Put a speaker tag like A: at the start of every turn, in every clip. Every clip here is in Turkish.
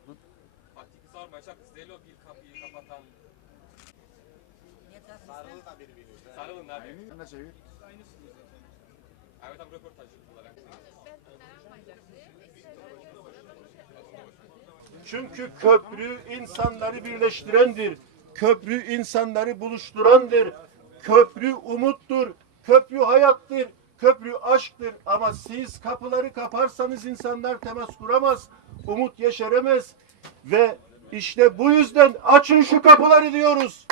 A: işte.
B: Fatih sormayacak. Zelo bir kapıyı kapatan. Sarılın abi.
A: Sen de çevir.
B: Evet abi röportaj olarak.
C: Çünkü köprü insanları birleştirendir. Köprü insanları buluşturandır. Köprü umuttur. Köprü hayattır. Köprü aşktır. Ama siz kapıları kaparsanız insanlar temas kuramaz. Umut yeşeremez. Ve işte bu yüzden açın şu kapıları diyoruz.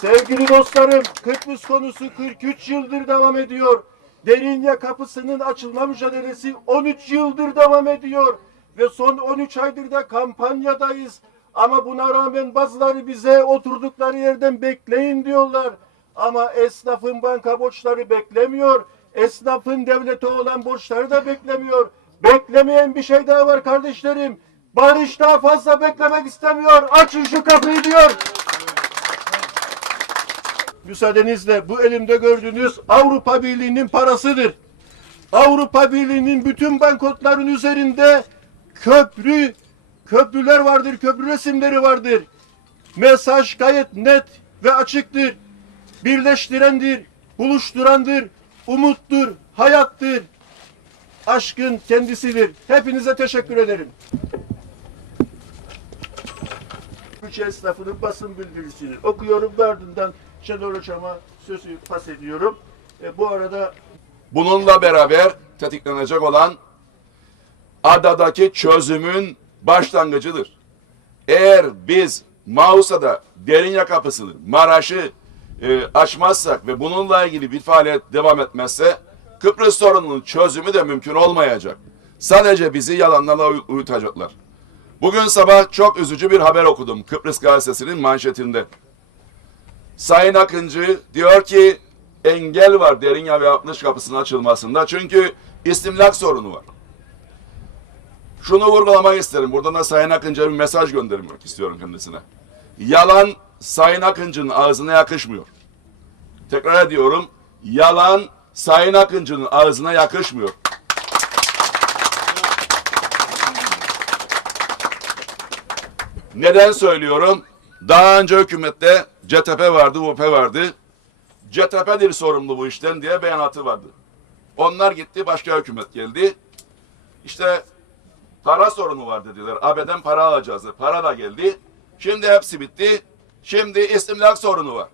C: Sevgili dostlarım, Kıbrıs konusu 43 yıldır devam ediyor. Derinye kapısının açılma mücadelesi 13 yıldır devam ediyor. Ve son 13 aydır da kampanyadayız. Ama buna rağmen bazıları bize oturdukları yerden bekleyin diyorlar. Ama esnafın banka borçları beklemiyor. Esnafın devlete olan borçları da beklemiyor. Beklemeyen bir şey daha var kardeşlerim. Barış daha fazla beklemek istemiyor. Açın şu kapıyı diyor. Müsaadenizle bu elimde gördüğünüz Avrupa Birliği'nin parasıdır. Avrupa Birliği'nin bütün banknotların üzerinde köprü, köprüler vardır, köprü resimleri vardır. Mesaj gayet net ve açıktır. Birleştirendir, buluşturandır, umuttur, hayattır. Aşkın kendisidir. Hepinize teşekkür ederim. Üç esnafının basın bildirisini okuyorum ve ardından Şenol Hocam'a sözü pas ediyorum. E, bu arada
D: Bununla beraber tetiklenecek olan adadaki çözümün başlangıcıdır. Eğer biz Mausa'da Derinye Kapısı'nı, Maraş'ı e, açmazsak ve bununla ilgili bir faaliyet devam etmezse Kıbrıs sorununun çözümü de mümkün olmayacak. Sadece bizi yalanlarla uy- uyutacaklar. Bugün sabah çok üzücü bir haber okudum Kıbrıs Gazetesi'nin manşetinde. Sayın Akıncı diyor ki engel var Derinye ve 60 kapısının açılmasında çünkü istimlak sorunu var. Şunu vurgulamak isterim. Buradan da Sayın Akıncı'ya bir mesaj göndermek istiyorum kendisine. Yalan Sayın Akıncı'nın ağzına yakışmıyor. Tekrar ediyorum. Yalan Sayın Akıncı'nın ağzına yakışmıyor. Neden söylüyorum? Daha önce hükümette CTP vardı, UP vardı. CTP'dir sorumlu bu işten diye beyanatı vardı. Onlar gitti, başka hükümet geldi. İşte para sorunu var dediler. AB'den para alacağız. Para da geldi. Şimdi hepsi bitti. Şimdi istimlak sorunu var.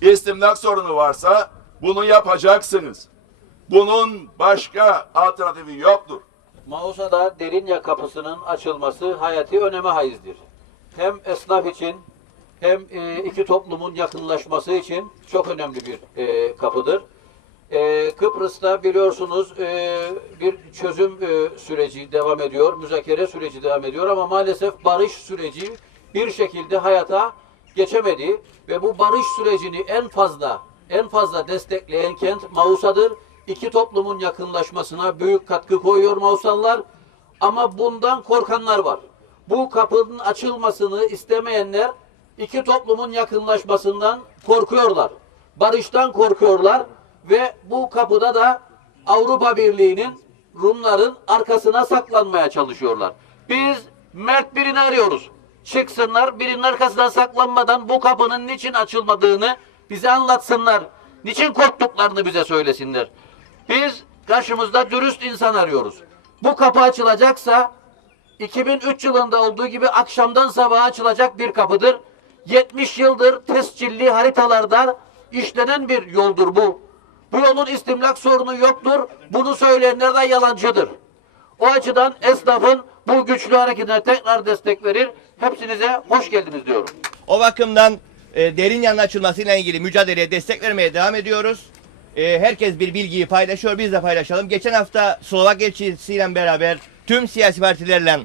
D: İstimlak sorunu varsa bunu yapacaksınız. Bunun başka alternatifi yoktur.
E: Mausa'da Derinye kapısının açılması hayati öneme haizdir. Hem esnaf için hem e, iki toplumun yakınlaşması için çok önemli bir e, kapıdır. E, Kıbrıs'ta biliyorsunuz e, bir çözüm e, süreci devam ediyor, müzakere süreci devam ediyor ama maalesef barış süreci bir şekilde hayata geçemedi ve bu barış sürecini en fazla en fazla destekleyen kent Mausa'dır. İki toplumun yakınlaşmasına büyük katkı koyuyor Mausalılar. Ama bundan korkanlar var. Bu kapının açılmasını istemeyenler iki toplumun yakınlaşmasından korkuyorlar. Barıştan korkuyorlar ve bu kapıda da Avrupa Birliği'nin Rumların arkasına saklanmaya çalışıyorlar. Biz mert birini arıyoruz. Çıksınlar birinin arkasından saklanmadan bu kapının niçin açılmadığını bize anlatsınlar. Niçin korktuklarını bize söylesinler. Biz karşımızda dürüst insan arıyoruz. Bu kapı açılacaksa 2003 yılında olduğu gibi akşamdan sabaha açılacak bir kapıdır. 70 yıldır tescilli haritalarda işlenen bir yoldur bu. Bu yolun istimlak sorunu yoktur. Bunu söyleyenler de yalancıdır. O açıdan esnafın bu güçlü hareketine tekrar destek verir. Hepsinize hoş geldiniz diyorum.
F: O bakımdan e, derin yanın açılmasıyla ilgili mücadeleye destek vermeye devam ediyoruz. E, herkes bir bilgiyi paylaşıyor, biz de paylaşalım. Geçen hafta Slovak elçisiyle beraber tüm siyasi partilerle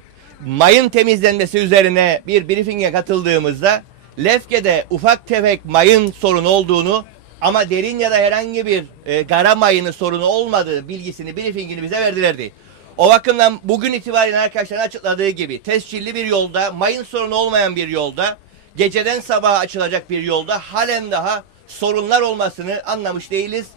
F: mayın temizlenmesi üzerine bir briefinge katıldığımızda Lefke'de ufak tefek mayın sorunu olduğunu ama derin ya da herhangi bir e, gara mayını sorunu olmadığı bilgisini, briefingini bize verdilerdi. O bakımdan bugün itibariyle arkadaşların açıkladığı gibi tescilli bir yolda, mayın sorunu olmayan bir yolda, geceden sabaha açılacak bir yolda halen daha sorunlar olmasını anlamış değiliz.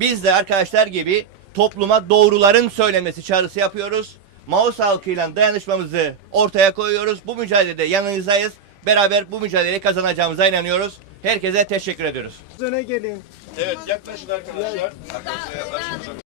F: Biz de arkadaşlar gibi topluma doğruların söylenmesi çağrısı yapıyoruz. Maus halkıyla dayanışmamızı ortaya koyuyoruz. Bu mücadelede yanınızdayız. Beraber bu mücadeleyi kazanacağımıza inanıyoruz. Herkese teşekkür ediyoruz.
C: Öne gelin.
F: Evet yaklaşın arkadaşlar.
A: Buradan, buradan